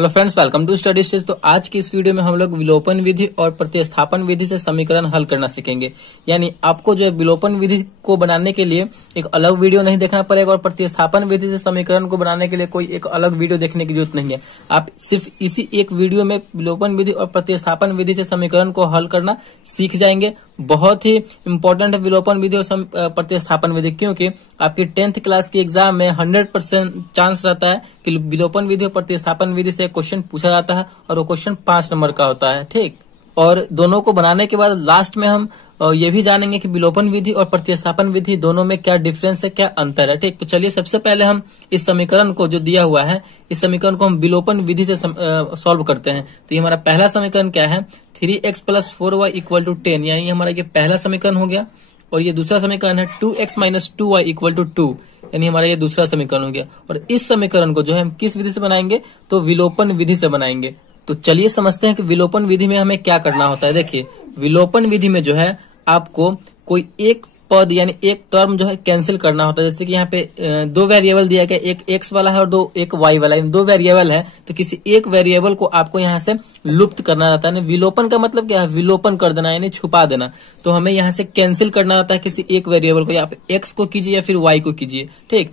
Hello friends, welcome to study stage. तो आज की इस वीडियो में हम लोग विलोपन विधि और प्रतिस्थापन विधि से समीकरण हल करना सीखेंगे। यानी आपको जो है विलोपन विधि को बनाने के लिए एक अलग वीडियो नहीं देखना पड़ेगा और प्रतिस्थापन विधि से समीकरण को बनाने के लिए कोई एक अलग वीडियो देखने की जरूरत नहीं है। आप सिर्फ इसी एक वीडियो में विलोपन विधि और प्रतिस्थापन विधि से समीकरण को हल करना सीख जाएंगे। बहुत ही इंपॉर्टेंट है विलोपन विधि और प्रतिस्थापन विधि, क्योंकि आपकी 10th क्लास की एग्जाम में 100% चांस रहता है कि विलोपन विधि और प्रतिस्थापन विधि से क्वेश्चन पूछा जाता है और वो क्वेश्चन 5 नंबर का होता है। ठीक, और दोनों को बनाने के बाद लास्ट में हम ये भी जानेंगे कि विलोपन विधि और प्रतिस्थापन विधि दोनों में क्या डिफरेंस है, क्या अंतर है। ठीक, तो चलिए सबसे पहले हम इस समीकरण को जो दिया हुआ है, इस समीकरण को हम विलोपन विधि से सॉल्व करते हैं। तो ये हमारा पहला समीकरण क्या है, 3x + 4y = 10, यानी हमारा ये पहला समीकरण हो गया। और ये दूसरा समीकरण है 2x - 2y = 2, यानी हमारा ये दूसरा समीकरण हो गया। और इस समीकरण को जो है हम किस विधि से बनाएंगे, तो विलोपन विधि से बनाएंगे। तो चलिए समझते हैं कि विलोपन विधि में हमें क्या करना होता है। देखिए, विलोपन विधि में जो है आपको कोई एक पद यानी एक टर्म जो है कैंसिल करना होता है। जैसे कि यहाँ पे दो वेरिएबल दिया गया, एक x वाला है और एक y वाला है, दो वेरिएबल है, तो किसी एक वेरिएबल को आपको यहाँ से लुप्त करना रहता है। विलोपन का मतलब क्या है, विलोपन कर देना यानी छुपा देना। तो हमें यहाँ से कैंसिल करना रहता है किसी एक वेरिएबल को, या आप x को कीजिए या फिर y को कीजिए। ठीक,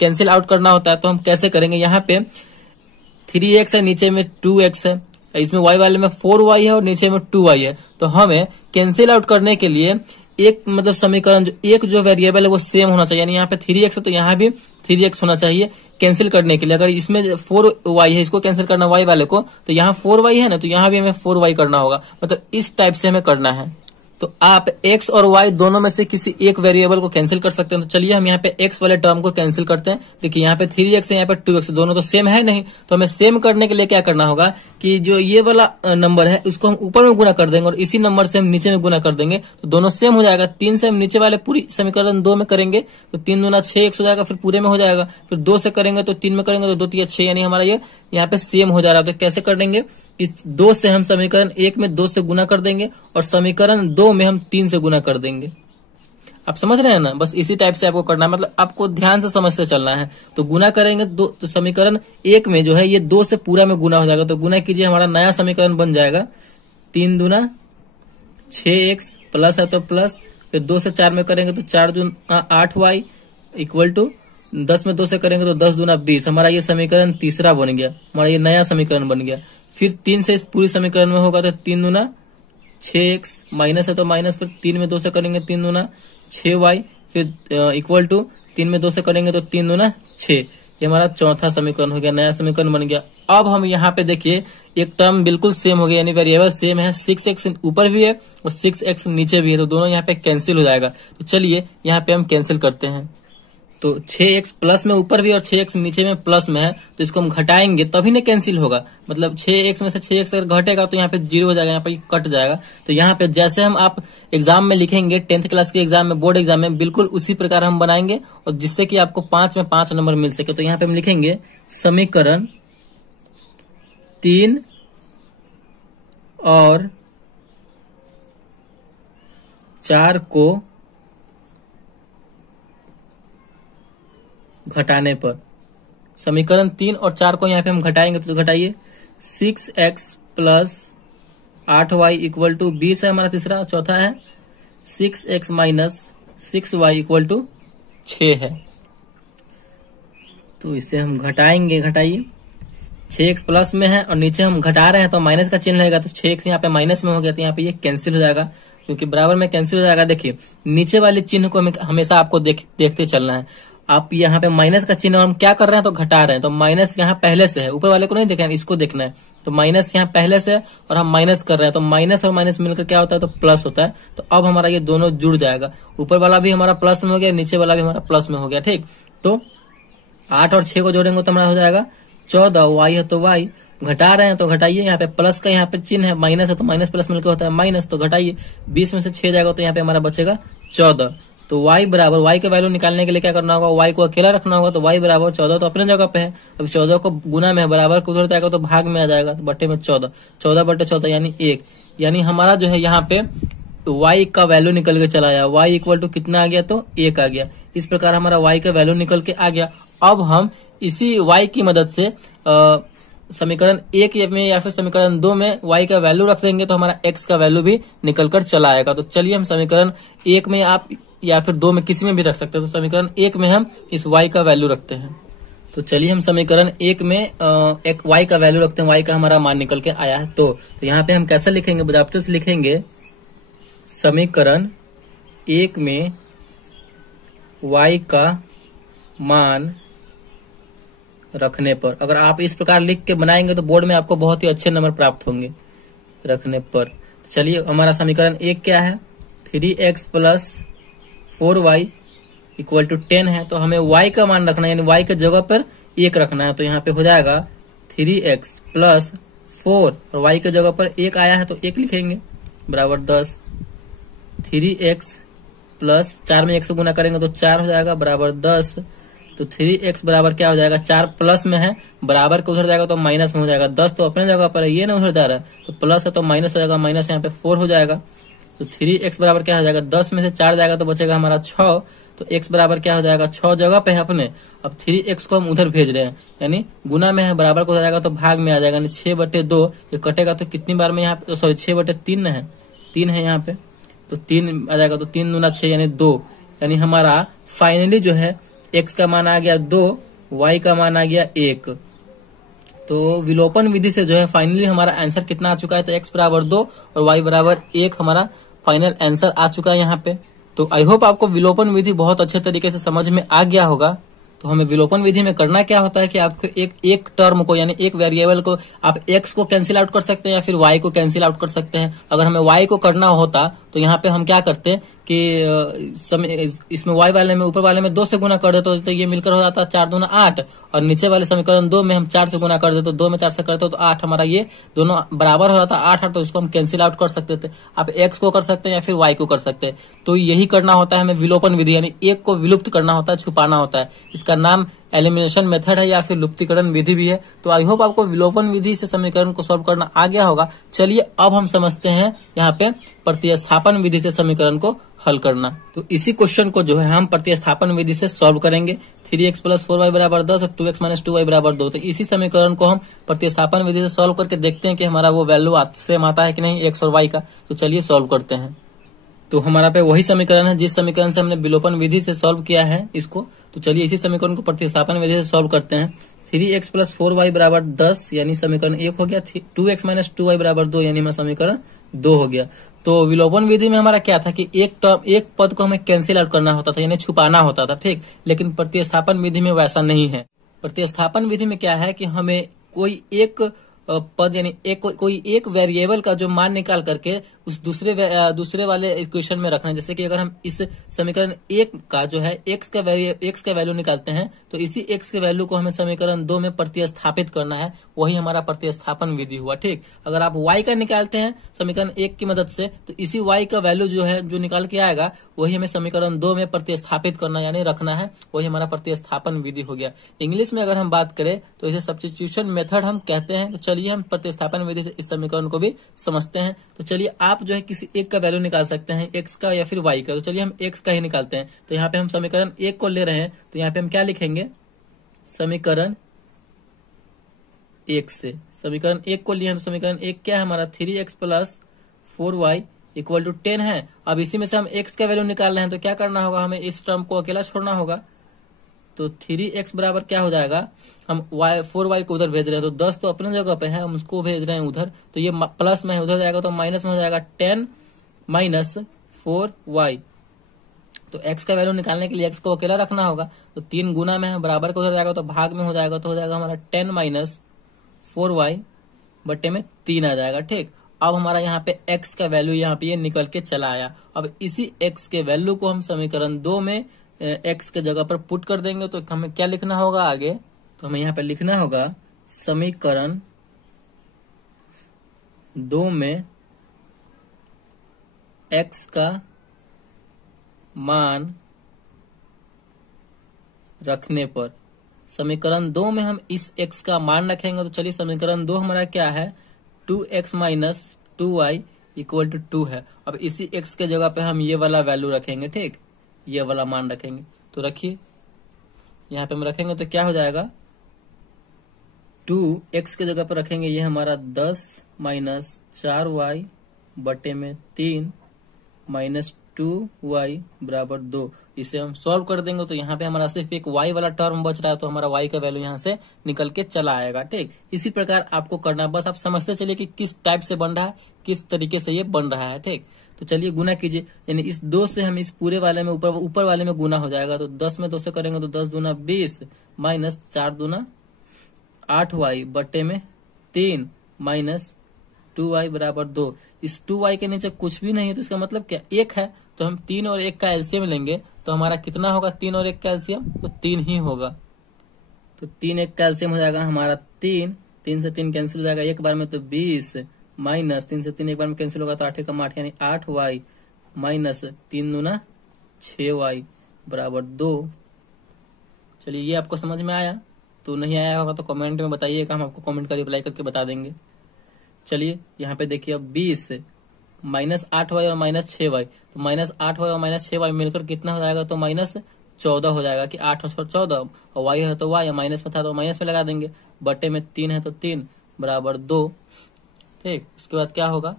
कैंसिल आउट करना होता है। तो हम कैसे करेंगे, यहाँ पे 3x है, नीचे में 2x है, इसमें y वाले में 4y है और नीचे में 2y है। तो हमें कैंसिल आउट करने के लिए एक मतलब समीकरण जो वेरिएबल है वो सेम होना चाहिए। यानी यहाँ पे 3x है तो यहाँ भी 3x होना चाहिए कैंसिल करने के लिए। अगर इसमें 4y है, इसको कैंसिल करना y वाले को, तो यहाँ 4y है ना, तो यहाँ भी हमें 4y करना होगा। मतलब इस टाइप से हमें करना है। तो आप x और y दोनों में से किसी एक वेरिएबल को कैंसिल कर सकते हैं। तो चलिए हम यहाँ पे x वाले टर्म को कैंसिल करते हैं। देखिए यहाँ पे 3x है, यहाँ पे 2x, दोनों तो सेम है नहीं। तो हमें सेम करने के लिए क्या करना होगा कि जो ये वाला नंबर है उसको हम ऊपर में गुना कर देंगे और इसी नंबर से हम नीचे में गुना कर देंगे, तो दोनों सेम हो जाएगा। 3 से हम नीचे वाले पूरी समीकरण 2 में करेंगे तो 3 दूना 6x हो जाएगा, फिर पूरे में हो जाएगा। फिर 2 से करेंगे तो 3 में करेंगे तो 2 3 6, यानी हमारा ये यहाँ पे सेम हो जा रहा है। तो कैसे कर देंगे, इस 2 से हम समीकरण 1 में 2 से गुना कर देंगे और समीकरण 2 में हम 3 से गुना कर देंगे। आप समझ रहे हैं ना, बस इसी टाइप से आपको करना है। मतलब आपको ध्यान से समझते चलना है। तो गुना करेंगे तो समीकरण 1 में जो है ये 2 से पूरा में गुना हो जाएगा। तो गुना कीजिए, हमारा नया समीकरण बन जाएगा 3 दूना 6x प्लस है तो प्लस, फिर 2 से 4 में करेंगे तो 4 दूना 8y = 10 में 2 से करेंगे तो 10 दूना 20। हमारा ये समीकरण तीसरा बन गया, हमारा ये नया समीकरण बन गया। फिर 3 से इस पूरी समीकरण में होगा तो 3 दूना 6x माइनस है तो माइनस, फिर 3 में 2 से करेंगे 3 दूना 6y, फिर = 3 में 2 से करेंगे तो 3 दूना 6। ये हमारा चौथा समीकरण हो गया, नया समीकरण बन गया। अब हम यहाँ पे देखिए एक टर्म बिल्कुल सेम हो गया, यानी वेरिएबल सेम है। 6x ऊपर भी है और 6x नीचे भी है, तो दोनों यहाँ पे कैंसिल हो जाएगा। तो चलिए यहाँ पे हम कैंसिल करते हैं। तो 6x प्लस में ऊपर भी और 6x नीचे में प्लस में है, तो इसको हम घटाएंगे तभी ना कैंसिल होगा। मतलब 6x में से 6x अगर घटेगा तो यहाँ पे 0 हो जाएगा, यहाँ पे कट जाएगा। तो यहाँ पे जैसे हम आप एग्जाम में लिखेंगे 10th क्लास के एग्जाम में, बोर्ड एग्जाम में, बिल्कुल उसी प्रकार हम बनाएंगे और जिससे कि आपको 5 में 5 नंबर मिल सके। तो यहाँ पे हम लिखेंगे समीकरण 3 और 4 को घटाने पर, समीकरण 3 और 4 को यहाँ पे हम घटाएंगे। तो घटाइए, 6x + 8y = 20 है हमारा तीसरा। चौथा है 6x - 6y = 6 है। तो इसे हम घटाएंगे, घटाइए। 6x प्लस में है और नीचे हम घटा रहे हैं तो माइनस का चिन्ह लगेगा, तो 6x यहाँ पे माइनस में हो गया, तो यहाँ पे ये कैंसिल हो जाएगा क्योंकि बराबर में कैंसिल हो जाएगा। देखिए नीचे वाले चिन्ह को हमेशा आपको देखते चलना है। आप यहाँ पे माइनस का चिन्ह हम क्या कर रहे हैं, तो घटा रहे हैं, तो माइनस यहाँ पहले से है, ऊपर वाले को नहीं देखना है, इसको देखना है। तो माइनस यहाँ पहले से है और हम माइनस कर रहे हैं, तो माइनस और माइनस मिलकर क्या होता है, तो प्लस होता है। तो अब हमारा ये दोनों जुड़ जाएगा, ऊपर वाला भी हमारा प्लस में हो गया, नीचे वाला भी हमारा प्लस में हो गया। ठीक, तो 8 और 6 को जोड़ेंगे तो हमारा हो जाएगा 14। y है तो y, घटा रहे हैं तो घटाइए, यहाँ पे प्लस का यहाँ पे चिन्ह है, माइनस है तो माइनस प्लस मिलकर होता है माइनस, तो घटाइए। 20 में से 6 जाएगा तो यहाँ पे हमारा बचेगा 14। तो y बराबर, y के वैल्यू निकालने के लिए क्या करना होगा, y को अकेला रखना होगा। तो y बराबर 14 तो अपने जगह पे है। अब 14 को गुना में है, बराबर को उधर जाएगा तो भाग में आ जाएगा, तो बट्टे में 14, 14/14 यानी 1। यानी हमारा जो है यहाँ पे y का वैल्यू निकल के चला आया, y = कितना आ गया, तो 1 आ गया। इस प्रकार हमारा y का वैल्यू निकल के आ गया। अब हम इसी y की मदद से समीकरण 1 में या फिर समीकरण 2 में y का वैल्यू रख देंगे तो हमारा x का वैल्यू भी निकल कर चला आएगा। तो चलिए हम समीकरण 1 में आप या फिर 2 में किसी में भी रख सकते हैं। तो समीकरण 1 में हम इस y का वैल्यू रखते हैं। तो चलिए हम समीकरण 1 में एक y का वैल्यू रखते हैं। y का हमारा मान निकल के आया है। तो यहाँ पे हम कैसे लिखेंगे, बजाबते से लिखेंगे समीकरण 1 में y का मान रखने पर। अगर आप इस प्रकार लिख के बनाएंगे तो बोर्ड में आपको बहुत ही अच्छे नंबर प्राप्त होंगे रखने पर। चलिए हमारा समीकरण 1 क्या है, 3x plus 4y equal to 10 है। तो हमें y का मान रखना है, यानी y के जगह पर 1 रखना है। तो यहाँ पे हो जाएगा 3x प्लस 4 और y के जगह पर 1 आया है तो 1 लिखेंगे बराबर 10। 3x प्लस 4 में 1 से गुना करेंगे तो 4 हो जाएगा बराबर 10। तो 3x बराबर क्या हो जाएगा, 4 प्लस में है, बराबर के उधर जाएगा तो माइनस में हो जाएगा। 10 तो अपने जगह पर है, ये ना उधर जा रहा है, तो प्लस है तो माइनस हो जाएगा, माइनस यहाँ पे 4 हो जाएगा। तो 3x बराबर क्या हो जाएगा, 10 में से 4 जाएगा तो बचेगा हमारा 6। तो x बराबर क्या हो जाएगा, 6 जगह पे है अपने। अब 3x को हम उधर भेज रहे हैं, यानी गुना में है, बराबर को हो जाएगा तो भाग में आ जाएगा, यानी 6/2। ये कटेगा तो कितनी बार में यहाँ पे, सॉरी 6/3 है, 3 है यहाँ पे, तो 3 आ जाएगा। तो 3 दूना 6 यानी 2, यानी हमारा फाइनली जो है x का मान आ गया 2, y का मान आ गया 1। तो विलोपन विधि से जो है फाइनली हमारा आंसर कितना आ चुका है, तो x बराबर 2 और y बराबर 1 हमारा फाइनल आंसर आ चुका है यहाँ पे। तो आई होप आपको विलोपन विधि बहुत अच्छे तरीके से समझ में आ गया होगा। तो हमें विलोपन विधि में करना क्या होता है कि आपको एक टर्म को, यानी एक वेरिएबल को आप x को कैंसिल आउट कर सकते हैं या फिर y को कैंसिल आउट कर सकते हैं। अगर हमें y को करना होता तो यहाँ पे हम क्या करते हैं कि इसमें y वाले में, ऊपर वाले में 2 से गुना कर देते तो ये मिलकर हो जाता 4 दूना 8, और नीचे वाले समीकरण 2 में हम 4 से गुना कर देते, 2 में 4 से करते तो 8, हमारा ये दोनों बराबर हो जाता 8। तो इसको हम कैंसिल आउट कर सकते थे। आप x को कर सकते हैं या फिर y को कर सकते हैं। तो यही करना होता है हमें विलोपन विधि, यानी एक को विलुप्त करना होता है, छुपाना होता है। इसका नाम एलिमिनेशन मेथड है या फिर लुप्तीकरण विधि भी है। तो आई होप आपको विलोपन विधि से समीकरण को सॉल्व करना आ गया होगा। चलिए अब हम समझते हैं यहाँ पे प्रतिस्थापन विधि से समीकरण को हल करना। तो इसी क्वेश्चन को जो है हम प्रतिस्थापन विधि से सॉल्व करेंगे। 3x प्लस 4y बराबर 10 और 2x माइनस 2y बराबर 2। तो इसी समीकरण को हम प्रतिस्थापन विधि से सॉल्व करके देखते हैं कि हमारा वो वैल्यू सेम आता है कि नहीं x और y का। तो चलिए सॉल्व करते हैं। तो हमारा पे वही समीकरण है जिस समीकरण से हमने विलोपन विधि से सॉल्व किया है इसको। तो चलिए इसी समीकरण को प्रतिस्थापन विधि से सॉल्व करते हैं। 3x प्लस 4y बराबर 10 यानी समीकरण 1 हो गया। 2x माइनस 2y बराबर 2 यानी हमारा समीकरण 2 हो गया। तो विलोपन विधि में हमारा क्या था कि एक पद को हमें कैंसिल आउट करना होता था, यानी छुपाना होता था, ठीक। लेकिन प्रतिस्थापन विधि में वैसा नहीं है। प्रतिस्थापन विधि में क्या है कि हमें कोई एक पद, यानी कोई एक वेरिएबल का जो मान निकाल करके उस दूसरे वाले इक्वेशन में रखना है। जैसे कि अगर हम इस समीकरण 1 का जो है x का वैल्यू निकालते हैं तो इसी x के वैल्यू को हमें समीकरण 2 में प्रतिस्थापित करना है, वही हमारा प्रतिस्थापन विधि हुआ, ठीक। अगर आप y का निकालते हैं समीकरण 1 की मदद से तो इसी y का वैल्यू जो है जो निकाल के आएगा वही हमें समीकरण 2 में प्रतिस्थापित करना यानी रखना है, वही हमारा प्रतिस्थापन विधि हो गया। इंग्लिश में अगर हम बात करें तो इसे सब्स्टिट्यूशन मेथड हम कहते हैं। तो चलिए हम प्रतिस्थापन विधि से इस समीकरण को भी समझते हैं। तो चलिए आप जो है किसी एक का वैल्यू निकाल सकते हैं, x का या फिर y का। तो चलिए हम x का ही निकालते हैं। तो यहाँ पे हम समीकरण 1 को ले रहे हैं तो यहाँ पे हम क्या लिखेंगे, समीकरण 1 से समीकरण 1 को लिए हम। समीकरण 1 क्या है हमारा, 3x plus 4y equal to 10 है। अब इसी में से हम x का वैल्यू निकाल रहे हैं तो क्या करना होगा, हमें इस टर्म को अकेला छोड़ना होगा। तो 3x बराबर क्या हो जाएगा, हम 4y को उधर भेज रहे हैं तो 10 तो अपने जगह पे है, हम उसको भेज रहे हैं उधर, तो ये प्लस में है, उधर जाएगा तो माइनस में हो जाएगा 10 माइनस 4y। तो x का वैल्यू निकालने के लिए x को अकेला रखना होगा। तो 3 गुना में है, बराबर को उधर जाएगा तो भाग में हो जाएगा, तो हो जाएगा हमारा 10 माइनस 4y बटे में 3 आ जाएगा, ठीक। अब हमारा यहाँ पे x का वैल्यू यहाँ पे ये निकल के चला आया। अब इसी x के वैल्यू को हम समीकरण 2 में x के जगह पर पुट कर देंगे। तो हमें क्या लिखना होगा आगे, तो हमें यहाँ पे लिखना होगा समीकरण 2 में x का मान रखने पर। समीकरण 2 में हम इस x का मान रखेंगे। तो चलिए समीकरण 2 हमारा क्या है, 2x minus 2y equal to 2 है। अब इसी x के जगह पे हम ये वाला वैल्यू रखेंगे, ठीक, ये वाला मान रखेंगे। तो रखिए यहाँ पे हम रखेंगे तो क्या हो जाएगा, 2x के जगह पर रखेंगे ये हमारा 10 माइनस 4y बटे में 3 माइनस 2y बराबर 2। इसे हम सॉल्व कर देंगे तो यहाँ पे हमारा सिर्फ एक y वाला टर्म बच रहा है, तो हमारा y का वैल्यू यहाँ से निकल के चला आएगा। ठीक, इसी प्रकार आपको करना, बस आप समझते चलिए कि किस टाइप से बन रहा है, किस तरीके से ये बन रहा है। ठीक, तो चलिए गुना कीजिए, यानी इस 2 से हम इस पूरे वाले में ऊपर वाले में गुना हो जाएगा, तो 10 में 2 से करेंगे तो 10 दूना 20 माइनस 4 दूना 8y बटे में 3 माइनस 2y बराबर 2। इस 2y के नीचे कुछ भी नहीं है तो इसका मतलब क्या 1 है, तो हम 3 और 1 का एलसीएम लेंगे तो हमारा कितना होगा, 3 और 1 का एलसीएम तो 3 ही होगा। तो 3 1 का एलसीएम हो जाएगा हमारा 3 से 3 कैंसिल हो जाएगा एक बार में, तो 20 माइनस 3 से 3 एक बार में कैंसिल होगा तो 8 कम 8 यानी 8y माइनस 3 दूना 6y बराबर 2। चलिए ये आपको समझ में आया, तो नहीं आया होगा तो कमेंट में बताइएगा, हम आपको कमेंट का रिप्लाई करके बता देंगे। चलिए यहाँ पे देखिए अब 20 माइनस 8y और माइनस 6y, तो माइनस 8y और माइनस 6y मिलकर कितना हो जाएगा, तो माइनस 14 हो जाएगा कि 8 और 14, और y है तो y, माइनस में था तो माइनस में लगा देंगे, बटे में 3 है तो 3 बराबर 2। ठीक, उसके बाद क्या होगा,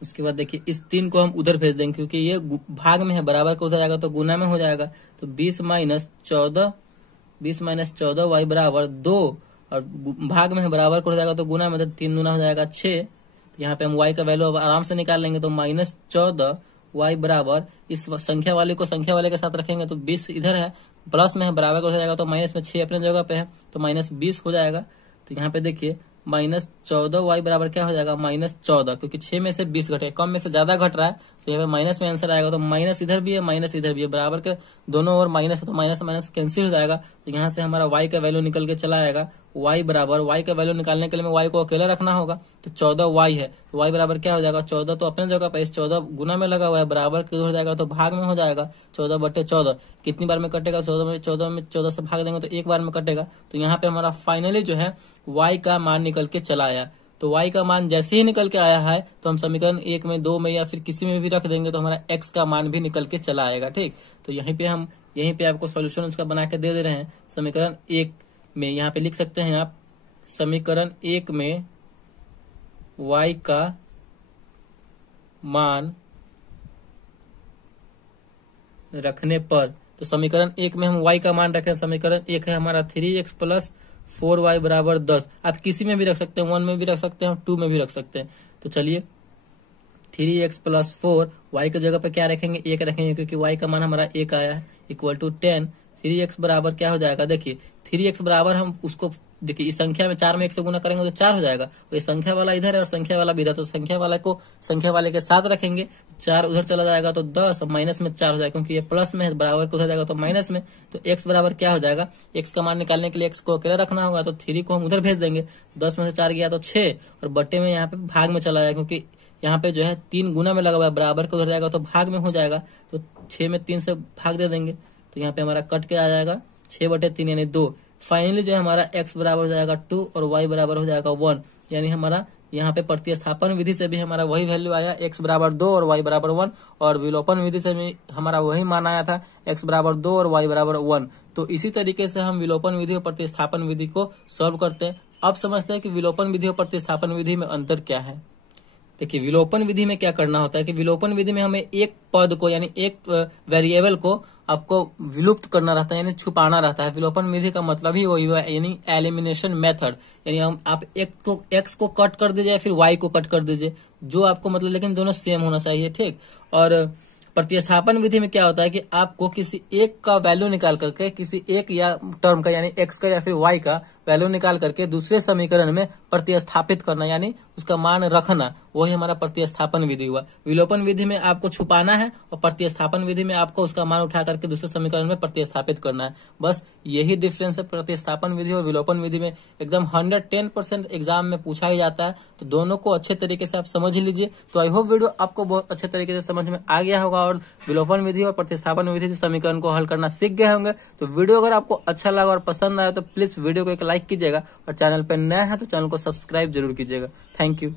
उसके बाद देखिए इस 3 को हम उधर भेज देंगे क्योंकि ये भाग में है, बराबर को उधर जाएगा तो गुना में हो जाएगा, तो 20 माइनस 14 y बराबर 2, और भाग में है बराबर को हो जाएगा तो गुना में, तो 3 गुना हो जाएगा 6। तो यहाँ पे हम y का वैल्यू अब आराम से निकाल लेंगे, तो माइनस 14 y बराबर इस संख्या वाले को संख्या वाले के साथ रखेंगे तो 20 इधर है, प्लस में है बराबर को हो जाएगा तो माइनस में 6 अपने जगह पे है तो माइनस 20 हो जाएगा। तो यहाँ पे देखिए माइनस 14y बराबर क्या हो जाएगा, माइनस 14, क्योंकि 6 में से 20 घटे, कम में से ज्यादा घट रहा है तो यहाँ पे माइनस में आंसर आएगा। तो माइनस इधर भी है माइनस इधर भी है, बराबर के दोनों ओर माइनस है तो माइनस माइनस कैंसिल हो जाएगा। तो यहाँ से हमारा y का वैल्यू निकल के चला आएगा, y बराबर, y का वैल्यू निकालने के लिए y को अकेला रखना होगा, तो 14y है तो y बराबर क्या हो जाएगा, 14 तो अपने जगह पे, इस 14 गुना में लगा हुआ है, बराबर के हो जाएगा तो भाग में हो जाएगा, 14 बटे 14 कितनी बार में कटेगा, 14 से भाग देंगे तो एक बार में कटेगा। तो यहाँ पे हमारा फाइनली जो है y का मान निकल के चला आया। तो y का मान जैसे ही निकल के आया है तो हम समीकरण 1 में 2 में या फिर किसी में भी रख देंगे तो हमारा x का मान भी निकल के चला आएगा। ठीक, तो यहीं पे आपको सॉल्यूशन उसका बना के दे रहे हैं। समीकरण 1 में यहाँ पे लिख सकते हैं आप, समीकरण 1 में y का मान रखने पर, तो समीकरण 1 में हम y का मान रखें, समीकरण 1 है हमारा 3x प्लस 4y बराबर 10। आप किसी में भी रख सकते हैं, 1 में भी रख सकते हैं, 2 में भी रख सकते हैं। तो चलिए 3x प्लस 4, y की जगह पे क्या रखेंगे, 1 रखेंगे क्योंकि y का मान हमारा 1 आया है, इक्वल टू 10। 3x बराबर क्या हो जाएगा, देखिए 3x बराबर हम उसको देखिए इस संख्या में 4 में 1 से गुना करेंगे तो 4 हो जाएगा, तो ये संख्या वाला इधर है और संख्या वाला भी इधर, तो संख्या वाले को संख्या वाले के साथ रखेंगे, 4 उधर चला जाएगा तो 10 और माइनस में 4 हो जाएगा क्योंकि ये प्लस में है, बराबर को उधर जाएगा तो माइनस में। तो x बराबर क्या हो जाएगा, x का मान निकालने के लिए x को अकेला रखना होगा, तो 3 को हम उधर भेज देंगे, 10 में से 4 गया तो 6, और बट्टे में यहाँ पे भाग में चला जाएगा क्योंकि यहाँ पे जो है 3 गुना में लगा हुआ है, बराबर को उधर जाएगा तो भाग में हो जाएगा, तो 6 में 3 से भाग दे देंगे, तो यहाँ पे हमारा कट के आ जाएगा 6/3 यानी 2। फाइनली जो है हमारा x बराबर हो जाएगा 2 और y बराबर हो जाएगा 1, यानी हमारा यहाँ पे प्रतिस्थापन विधि से भी हमारा वही वैल्यू आया, x बराबर 2 और y बराबर 1, और विलोपन विधि से भी हमारा वही मान आया था, x बराबर 2 और y बराबर 1। तो इसी तरीके से हम विलोपन विधि और प्रतिस्थापन विधि को सॉल्व करते हैं। अब समझते हैं कि विलोपन विधि और प्रतिस्थापन विधि में अंतर क्या है। देखिए विलोपन विधि में क्या करना होता है कि विलोपन विधि में हमें एक पद को यानी एक वेरिएबल को आपको विलुप्त करना रहता है, यानी छुपाना रहता है। विलोपन विधि का मतलब ही वही है, यानी एलिमिनेशन मेथड, यानी हम आप एक्स को कट कर दीजिए या फिर वाई को कट कर दीजिए, जो आपको मतलब, लेकिन दोनों सेम होना चाहिए। ठीक, और प्रतिस्थापन विधि में क्या होता है कि आपको किसी एक का वैल्यू निकाल करके, किसी एक या टर्म का यानी एक्स का या फिर वाई का वैल्यू निकाल करके दूसरे समीकरण में प्रतिस्थापित करना, यानी उसका मान रखना, वही हमारा प्रतिस्थापन विधि हुआ। विलोपन विधि में आपको छुपाना है और प्रतिस्थापन विधि में आपको उसका मान उठा करके दूसरे समीकरण में प्रतिस्थापित करना है। बस यही डिफरेंस है प्रतिस्थापन विधि और विलोपन विधि में। एकदम 110% एग्जाम में पूछा ही जाता है, तो दोनों को अच्छे तरीके से आप समझ लीजिए। तो आई होप वीडियो आपको बहुत अच्छे तरीके से समझ में आ गया होगा और विलोपन विधि और प्रतिस्थापन विधि से समीकरण को हल करना सीख गए होंगे। तो वीडियो अगर आपको अच्छा लगा और पसंद आया तो प्लीज वीडियो को एक लाइक कीजिएगा, और चैनल पर नया है तो चैनल को सब्सक्राइब जरूर कीजिएगा। Thank you.